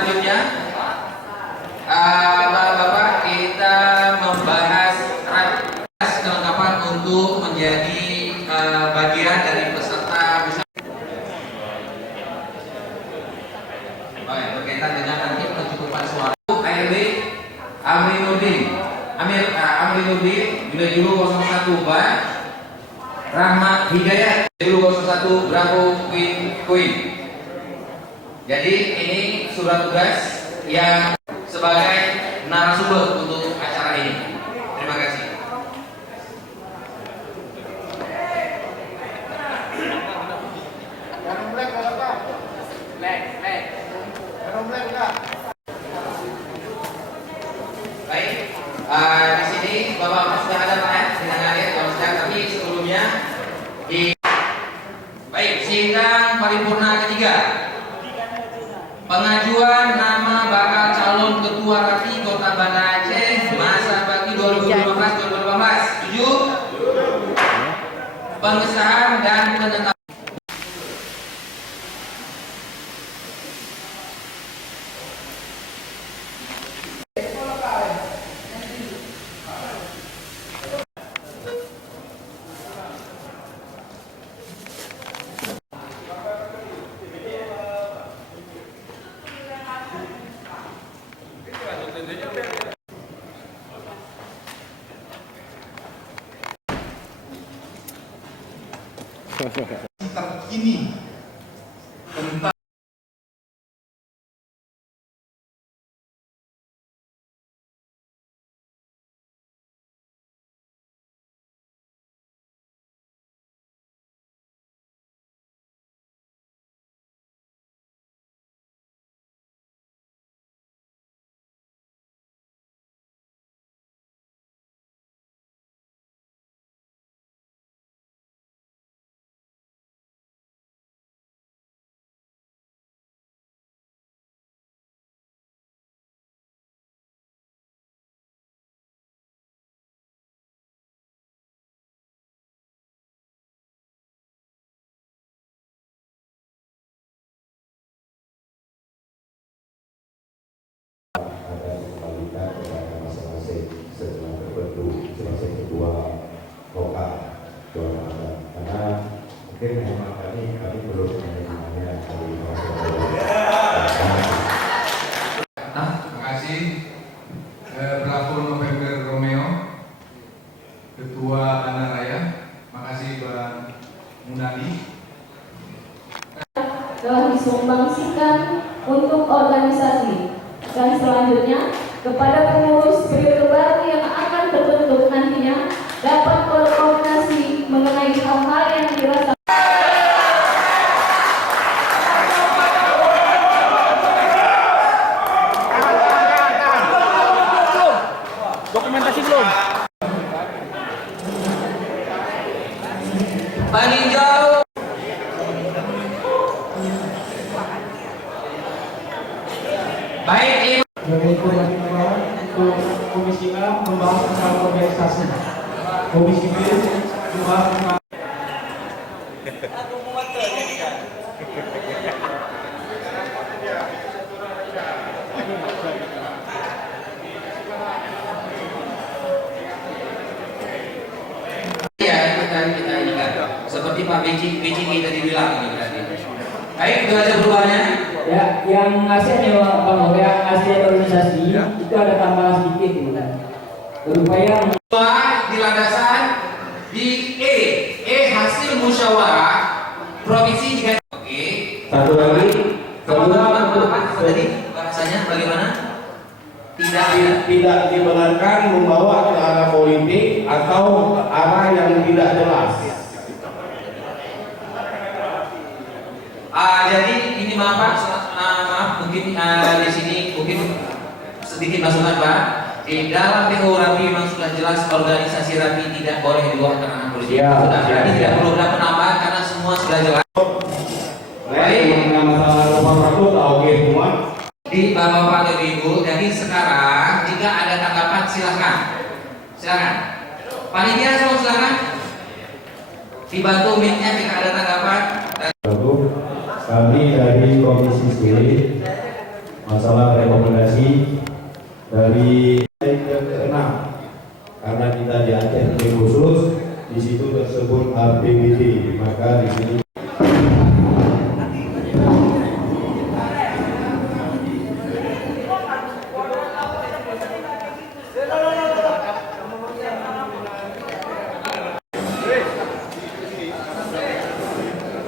selanjutnya, Bapak-bapak, kita membahas kelengkapan untuk menjadi bagian dari peserta berkaitan dengan nanti pencukupan suara. ARW Amri Nurdin nilai dulu 01 Ba, Rahmat Hidayat dulu 01 Bravo Queen. Jadi ini surat tugas yang sebagai narasumber untuk acara ini. Terima kasih. Baik, di sini Bapak sudah ada Pak ya, dengan ya, kalau sudah, tapi sebelumnya baik, sidang paripurna ketiga. Pengajuan nama bakal calon ketua RAPI Kota Banda Aceh masa bakti 2015-2018. Setuju? Pengesahan dan penetapan. terkini tentang sebagai ketua lokal karena mungkin memang kami belum menerimanya dari terima kasih Bravo November Romeo, Ketua Banda Raya. Terima kasih Pak Munadi. Telah disumbangsikan untuk organisasi, dan selanjutnya kepada pengurus periode baru yang akan terbentuk nantinya dapat berkoordinasi mengenai hal-hal yang dirasa dokumentasi belum? Paninjau. Baik, Untuk Komisi A membahas tentang organisasi, Komisi B membahas tentang ya kita ingat seperti Pak BCK tadi bilang ini berarti. Baik, itu aja perubahannya. Ya, yang hasilnya Bang, yang hasil organisasi itu ada tambahan sedikit gitu kan. Berupaya Di landasan di hasil musyawarah provinsi jika oke. satu lagi Tadi bahasanya bagaimana? tidak dibenarkan membawa ke arah politik atau arah yang tidak jelas. Jadi ini maaf mungkin di sini mungkin sedikit masukan Pak. Di dalam PO RAPI memang sudah jelas organisasi RAPI tidak boleh dibawa ke ranah politik. Sudah, jadi tidak perlu ada penambahan karena semua sudah jelas. Baik. Di Bapak dan Ibu, jadi sekarang jika ada tanggapan silakan. Panitia semua silakan. Dibantu mic-nya jika ada tanggapan. Kami dari Komisi C masa masalah rekomendasi dari ke-6 karena kita di Aceh tim khusus di situ tersebut APBD, maka di sini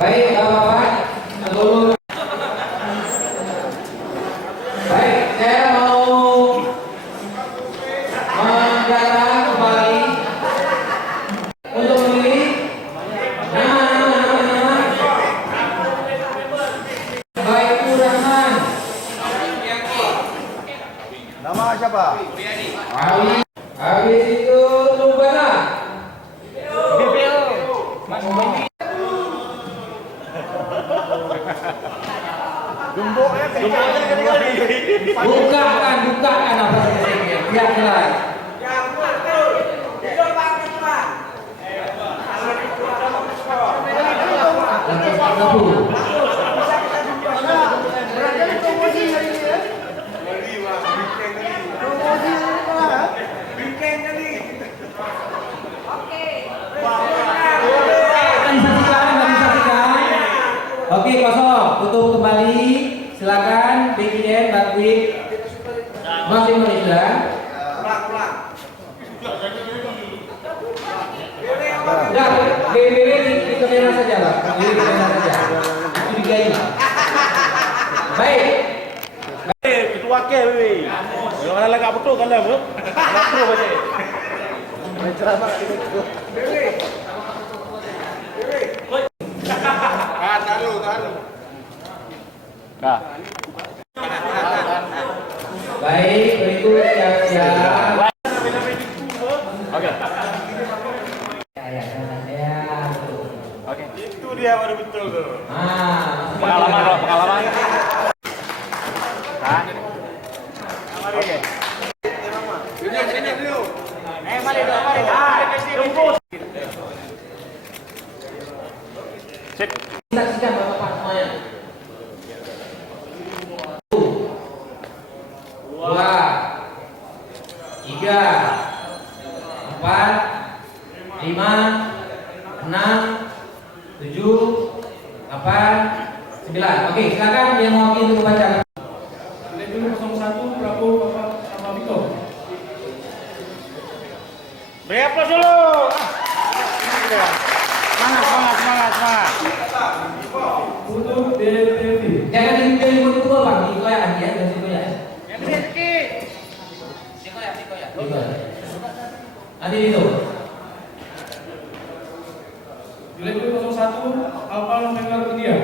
Baik, Bapak-bapak, seluruh. Baik, saya mau mendata kembali untuk memilih nama. Baik, Rahman. Nama siapa? Habis itu Lubana. Bukakan apa saja. Biar jelas. Oke, kosong. Tutup kembali. Silakan BPN, Mbak Kwik. Masih Indonesia. Udah, BBW di kamera saja lah. Di kamera saja. Itu digaji. Baik. Itu wakil, Wiwi. Kalau ada lagi betul kan lah, Bu? Betul aja. Mencerama itu. Tahan. Nah. Baik, berikut siap-siap. Oke. Oke. Itu dia baru betul tuh. Pengalaman. Hah? Oke. Sini dulu. Mari. Tunggu. Sip. Saksikan Bapak semuanya. 2, 3, 4, 5, 6, 7, 8, 9. Oke, silakan yang mau itu membaca. Dulu 01 Prabowo Bapak sama Vito. Beri aplaus dulu. Semangat. Untuk DPV. Jangan dipilih untuk Bang, itu ya Andi ya, dan situ ya. Yang sedikit. Situ ya. Andi itu. Dulu 01 Alfa November India.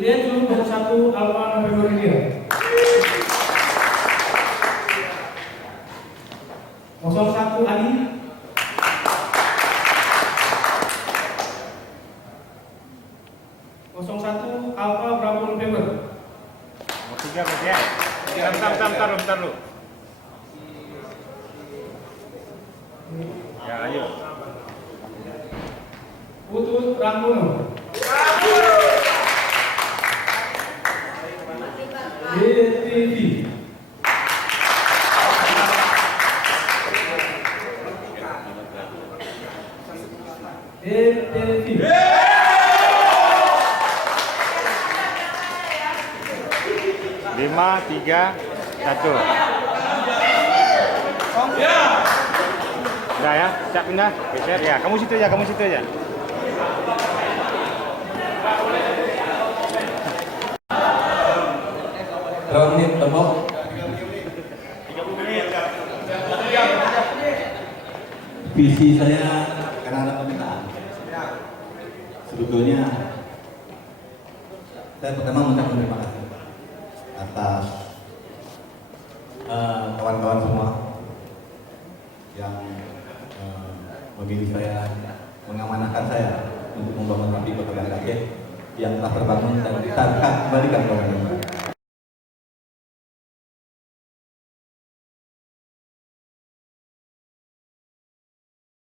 Lihat dulu 01 Alfa November India. 01 Ali. 01 Alfa Bravo November. 3 berarti ya. Bentar lu. Ya, ayo. Putut Rambono. DTV. DTV. 5, 3, 1. Udah ya, siap pindah. Geser ya, kamu situ aja. Berapa menit, Bapak? 30 menit. Visi saya karena ada permintaan. Sebetulnya saya pertama mengucapkan terima kasih atas kawan-kawan semua yang memilih saya, mengamanahkan saya untuk membangun rapi Kota Banda Aceh yang telah terbangun dan kita akan kembalikan kepada